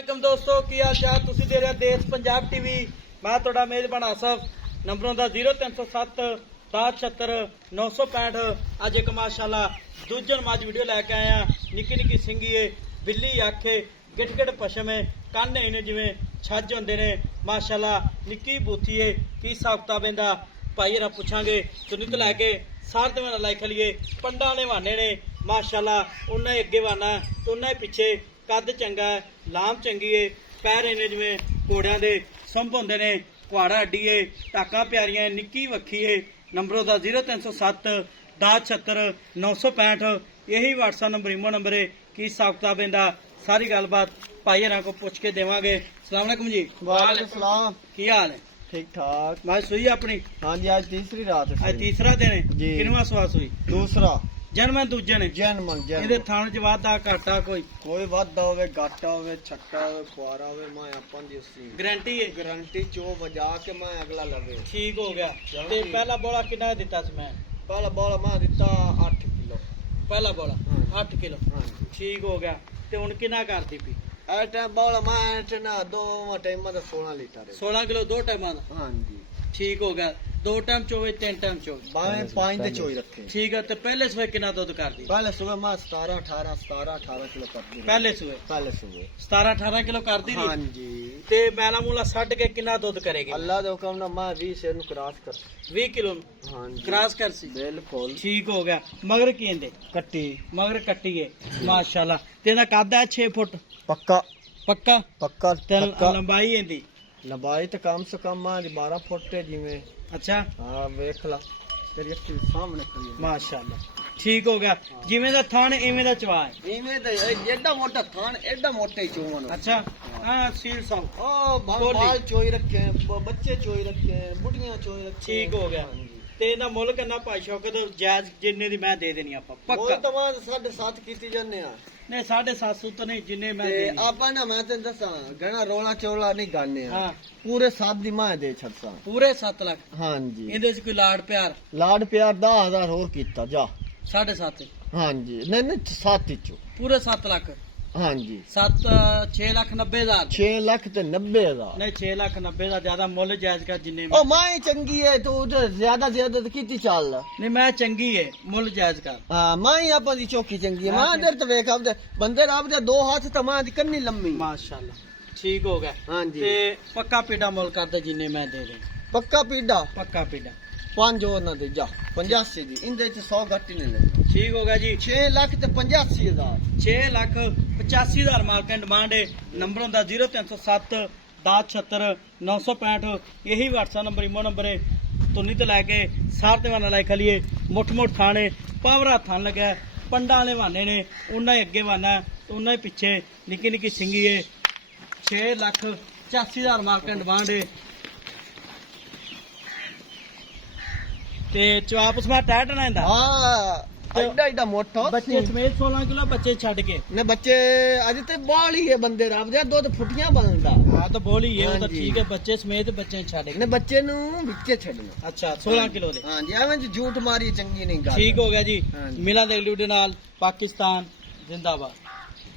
वालेकुम दोस्तों की हाल चाल तुसी दे रहे देश पंजाब टीवी मैं तुहाडा मेजबान आसफ नंबरों का 0307 1076 965 अज एक माशाल्लाह दूजन मज वीडियो लैके आया निक्की निक्की सिंगी है बिल्ली आखे गिट गिट पशम है काने ने जिमें छज होंदे ने माशाल्लाह निक्की बूथी है की हिसाब किताब इहदा भाई हरा पुछांगे सुनित लैके सार ते लाइक लिये पंडा ने वाने ने माशाल्लाह उन्हें अगे वाना तो उन्हें पिछे कद चंगा है लाम चंगी है पैर इन्हें जिमें घोड़िया के संभ होंदे ने कुआड़ा अड्डी है टाका प्यारियां निक्की वक्खी है नंबरों का 0307 1076 965 यही व्हाट्सएप नंबर इमो नंबर है की हिसाब किताब इहदा सारी गलबात भाई हरा को पुछ के देवांगे। अस्सलाम वालेकुम जी। वालेकुम सलाम। की हाल है? ठीक ठाक। मैं सुई अपनी हाँ जी आज तीसरी रात है। आज तीसरा दिन है जी। किनवा सवा सुई? दूसरा। जन्म दूजे ने जन्म ਇਹਦੇ ਥਣ ਚ ਵਾਧਾ ਘਾਟਾ ਕੋਈ ਕੋਈ ਵਾਧਾ ਹੋਵੇ ਘਾਟਾ ਹੋਵੇ ਛੱਟਾ ਹੋਵੇ ਕੁਆਰਾ ਹੋਵੇ ਮੈਂ ਆਪਾਂ ਦੀ ਉਸੀ ਗਾਰੰਟੀ ਹੈ ਗਾਰੰਟੀ ਚੋ ਵਜਾ ਕੇ ਮੈਂ ਅਗਲਾ ਲਵੇ ਠੀਕ ਹੋ ਗਿਆ। ਤੇ ਪਹਿਲਾ ਬੋਲਾ ਕਿੰਨਾ ਦਿੱਤਾ ਸੀ ਮੈਂ? ਪਹਿਲਾ ਬੋਲਾ ਮੈਂ ਦਿੱਤਾ 8 ਕਿਲੋ। ਪਹਿਲਾ ਬੋਲਾ ਹਾਂ। 8 ਕਿਲੋ ਹਾਂਜੀ ਠੀਕ ਹੋ ਗਿਆ। ਤੇ ਹੁਣ ਕਿੰਨਾ ਕਰਦੀ ਪਈ? ਇਹ ਟਾਈਮ ਬੋਲਾ ਮੈਂ ਟਨਾ ਦੋ ਟਾਈਮਾਂ ਦਾ 16 ਲੀਟਰ ਹੈ। 16 ਕਿਲੋ ਦੋ ਟਾਈਮਾਂ ਦਾ ਹਾਂਜੀ ਠੀਕ ਹੋ ਗਿਆ। ਦੋ ਟਾਈਮ ਚੋਵੇ ਤਿੰਨ ਟਾਈਮ ਚੋਵੇ ਬਾਵੇਂ 5 ਦੇ ਚੋਈ ਰੱਖੇ। ਠੀਕ ਹੈ। ਤੇ ਪਹਿਲੇ ਸਵੇ ਕਿੰਨਾ ਦੁੱਧ ਕਰਦੀ? ਪਹਿਲੇ ਸਵੇਰ ਮੈਂ 17 18 ਕਿਲੋ ਕਰਦੀ। ਪਹਿਲੇ ਸਵੇ 17 18 ਕਿਲੋ ਕਰਦੀ ਰਹੀ। ਹਾਂਜੀ ਤੇ ਮੈਲਾ ਮੂਲਾ ਛੱਡ ਕੇ ਕਿੰਨਾ ਦੁੱਧ ਕਰੇਗੀ? ਅੱਲਾ ਦੇ ਹੁਕਮ ਨਾਲ ਮੈਂ 20 ਸੇ ਨੂੰ ਕ੍ਰਾਸ ਕਰ 20 ਕਿਲੋ ਹਾਂਜੀ ਕ੍ਰਾਸ ਕਰ ਸੀ। ਬਿਲਕੁਲ ਠੀਕ ਹੋ ਗਿਆ। ਮਗਰ ਕੀ ਇਹਦੇ? ਕੱਟੀ ਮਗਰ ਕੱਟੀ ਹੈ ਮਾਸ਼ਾਅੱਲਾ। ਤੇ ਇਹਦਾ ਕੱਦ ਹੈ 6 ਫੁੱਟ ਪੱਕਾ ਪੱਕਾ ਪੱਕਾ ਤੇ ਪੱਕਾ ਲੰਬਾਈ ਇਹਦੀ ਲੰਬਾਈ ਤੇ ਕਮ ਸੇ ਕਮ ਆ 12 ਫੁੱਟ ਹੈ ਜਿਵੇਂ। ਅੱਛਾ ਹਾਂ ਵੇਖ ਲਾ ਤੇਰੀ ਅੱਖੀ ਸਾਹਮਣੇ ਖੜੀ ਮਾਸ਼ਾਅੱਲਾ ਠੀਕ ਹੋ ਗਿਆ। ਜਿਵੇਂ ਦਾ ਥਣ ਇਵੇਂ ਦਾ ਚਵਾ ਹੈ। ਇਵੇਂ ਤੇ ਐਡਾ ਮੋਟਾ ਥਾਨ ਐਡਾ ਮੋਟੇ ਚੋਣ। ਅੱਛਾ ਹਾਂ ਸੀਲ ਸੌ ਉਹ ਬਾਲ ਚੋਈ ਰੱਖੇ ਬੱਚੇ ਚੋਈ ਰੱਖੇ ਬੁੱਢੀਆਂ ਚੋਈ ਰੱਖੇ। ਠੀਕ ਹੋ ਗਿਆ। ਤੇ ਇਹਦਾ ਮੁੱਲ ਕਿੰਨਾ ਭਾਈ ਸ਼ੌਕਤ ਜਾਇਜ਼ ਜਿੰਨੇ ਦੀ ਮੈਂ ਦੇ ਦੇਣੀ ਆਪਾਂ ਉਹ ਪੱਕਾ। ਤਾਂ ਮੈਂ 7.5 ਕੀਤੀ ਜਾਂਦੇ ਆ ਨਹੀਂ 750 ਤਾਂ ਨਹੀਂ ਜਿੰਨੇ ਮੈਂ ਤੇ ਦੇਣੀ। ਆਪਾਂ ਨਾ ਮੈਂ ਤੈਨੂੰ ਦੱਸਾਂ ਗਣਾ ਰੋਲਾ ਚੋਲਾ ਨਹੀਂ ਗਾਣੇ ਆ ਹਾਂ ਪੂਰੇ 7 ਦੀ ਮੈਂ ਦੇ ਛੱਡਾਂ। ਪੂਰੇ 7 ਲੱਖ ਹਾਂਜੀ ਇਹਦੇ ਚ ਕੋਈ ਲਾੜ ਪਿਆਰ ਲਾਡ ਪਿਆਰ 10,000 ਹੋਰ ਕੀਤਾ ਜਾ। 7.5 ਹਾਂਜੀ ਨਹੀਂ 7 ਚੋਂ ਪੂਰੇ 7 ਲੱਖ ਹਾਂਜੀ 6 ਲੱਖ 90 ਹਜ਼ਾਰ 6 ਲੱਖ ਤੇ 90,000। ਨਹੀਂ 6 ਲੱਖ 90 ਦਾ ਜ਼ਿਆਦਾ ਮੁੱਲ ਜਾਇਜ਼ ਕਰ ਜਿੰਨੇ ਉਹ ਮਾਂ ਚੰਗੀ ਹੈ ਤੂੰ ਜ਼ਿਆਦਾ ਜ਼ਿਆਦਾ ਕੀਤੀ ਚੱਲ। ਨਹੀਂ ਮੈਂ ਚੰਗੀ ਹੈ ਮੁੱਲ ਜਾਇਜ਼ ਕਰ। ਹਾਂ ਮਾਂ ਹੀ ਆਪਾਂ ਦੀ ਚੌਕੀ ਚੰਗੀ ਹੈ। ਮਾਂ ਦਰ ਤੇ ਵੇਖ ਆਪਦੇ ਬੰਦੇ ਰੱਬ ਦੇ ਦੋ ਹੱਥ ਤੇ ਮਾਂ ਦੀ ਕੰਨੀ ਲੰਮੀ ਮਾਸ਼ਾਅੱਲਾ ਠੀਕ ਹੋ ਗਿਆ। ਹਾਂਜੀ ਤੇ ਪੱਕਾ ਪੀੜਾ ਮੁੱਲ ਕਰਦਾ ਜਿੰਨੇ ਮੈਂ ਦੇ ਦੇ ਪੱਕਾ ਪੀੜਾ ਪੱਕਾ ਪੀੜਾ 5 ਹੋਰ ਨਾ ਦੇ ਜਾ 85 ਦੀ ਇਹਦੇ ਚ 100 ਘੱਟ ਹੀ ਨਹੀਂ ਲੈ। ਠੀਕ ਹੋ ਗਿਆ ਜੀ। 6 ਲੱਖ ਤੇ 85,000 6 ਲੱਖ 85 ਹਜ਼ਾਰ ਮਾਰਕੀਟ ਡਿਮਾਂਡ ਹੈ। ਨੰਬਰ ਹੁੰਦਾ 0307 1076 965 यही व्हाट्सएप नंबर इमो नंबर है। तुन्नी तो लैके सार ते वाना लाइक लिये मुठ मुठ थाने पावरा थान लगा पंडा वाले वाने ने उन्ना ही अगे वाना उन्ना ही पिछे निक्की निक्की सिंगी है। 6 ਲੱਖ 85 ਹਜ਼ਾਰ मार्केट डिमांड है। ਤੇ ਚਵਾਪ ਉਸਮਾ ਟੈਟ ਨਾ ਇੰਦਾ ਹਾਂ ਐਡਾ ਐਡਾ ਮੋਟਾ ਬੱਚੇ ਸਮੇਤ 16 ਕਿਲੋ ਬੱਚੇ ਛੱਡ ਕੇ ਨੇ ਬੱਚੇ ਅਜੇ ਤੇ ਬਾਲ ਹੀ ਹੈ ਬੰਦੇ ਰੱਬ ਦੇ ਦੁੱਧ ਫੁੱਟੀਆਂ ਬਣਦਾ। ਹਾਂ ਤਾਂ ਬੋਲੀ ਹੈ ਉਹ ਤਾਂ ਹਾਂਜੀ। ਠੀਕ ਹੈ ਬੱਚੇ ਸਮੇਤ ਬੱਚੇ ਛੱਡ ਕੇ। ਨੇ ਬੱਚੇ ਨੂੰ ਵਿੱਚੇ ਛੱਡਣਾ। ਅੱਛਾ 16 ਕਿਲੋ ਦੇ ਹਾਂਜੀ ਐਵੇਂ ਝੂਠ ਮਾਰੀ ਚੰਗੀ ਨਹੀਂ ਗੱਲ। ਠੀਕ ਹੋ ਗਿਆ ਜੀ। ਹਾਂਜੀ। ਮਿਲਾਂ ਦੇ ਵੀਡੀਓ ਨਾਲ ਪਾਕਿਸਤਾਨ ਜ਼ਿੰਦਾਬਾਦ।